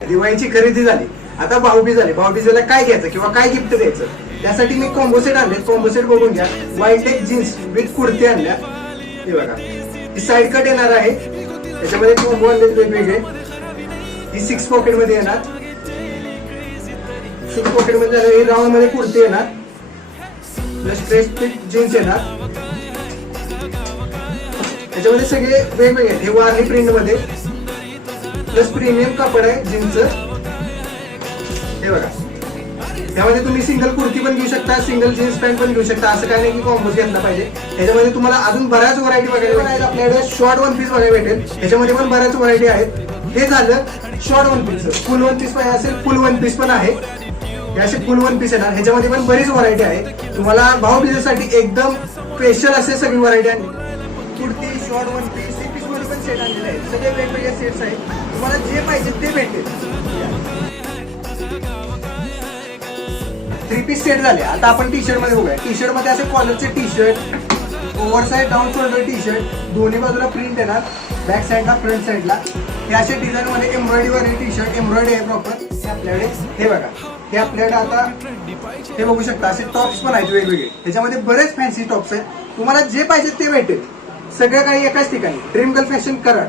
दिवाळीची खरेदी झाली, आता भाऊबीज झाली. भाऊबीजेला काय घ्यायचं किंवा काय गिफ्ट द्यायचं त्यासाठी मी कॉम्बो सेट आणले. कॉम्बो सेट बघून घ्या. वाईल्डटेक जीन्स विथ कुर्ती आणल्या. हे बघा, ही साईड कट येणार आहे. त्याच्यामध्ये कॉम्बो आणले वेगवेगळे. ही 6 पॉकेट मध्ये येणार. 6 पॉकेट मध्ये झालं. ही राऊंड मध्ये कुर्ती येणार. प्लस स्ट्रेच फिट जीन्स येणार. त्याच्यामध्ये सगळे वेगवेगळे. हे वारली प्रिंट मध्ये प्लस प्रीमियम कापड आहे जीन्सचं. हे बघा, त्यामध्ये तुम्ही सिंगल कुर्ती पण घेऊ शकता, सिंगल जीन्स पॅन्ट पण घेऊ शकता. असं काय नाही की कॉम्बो घेतला पाहिजे. त्याच्यामध्ये तुम्हाला अजून बऱ्याच व्हरायटी बघायला आहेत. आपल्याकडे शॉर्ट वन पीस बघायला भेटेल. त्याच्यामध्ये पण बऱ्याच व्हरायटी आहेत. हे झालं short one piece. Full one piece पाहिजे असेल फुल वन पीस पण आहे. हे असे फुल वन पीस येणार. ह्याच्यामध्ये पण बरीच व्हरायटी आहे. तुम्हाला भाऊबीजेसाठी एकदम स्पेशल असे सगळी व्हरायटी आहे. Kurti, short one piece, 3 piece मध्ये पण सेट आणलेले आहेत. सगळे वेगवेगळे सेट्स आहेत. तुम्हाला जे पाहिजे ते भेटेल. 3 पीस सेट झाले. आता आपण टी शर्ट मध्ये बघूया. टी शर्ट मध्ये असे कॉलरचे T shirt, over side down shoulder T shirt, दोन्ही बाजूला प्रिंट येणार. बॅक साईडला फ्रंट साईडला हे असे डिझाईन मध्ये एम्ब्रॉयडरी वाले टी शर्ट. एम्ब्रॉयडरी आहे प्रॉपर. हे आपल्याकडे हे बघा, हे आपल्याकडे आता हे बघू शकता. असे टॉप्स पण आहेत वेगवेगळे. त्याच्यामध्ये बरेच फॅन्सी टॉप्स आहेत. तुम्हाला जे पाहिजे ते भेटेल. सगळं काही एकाच ठिकाणी. Dream girl fashion Karad.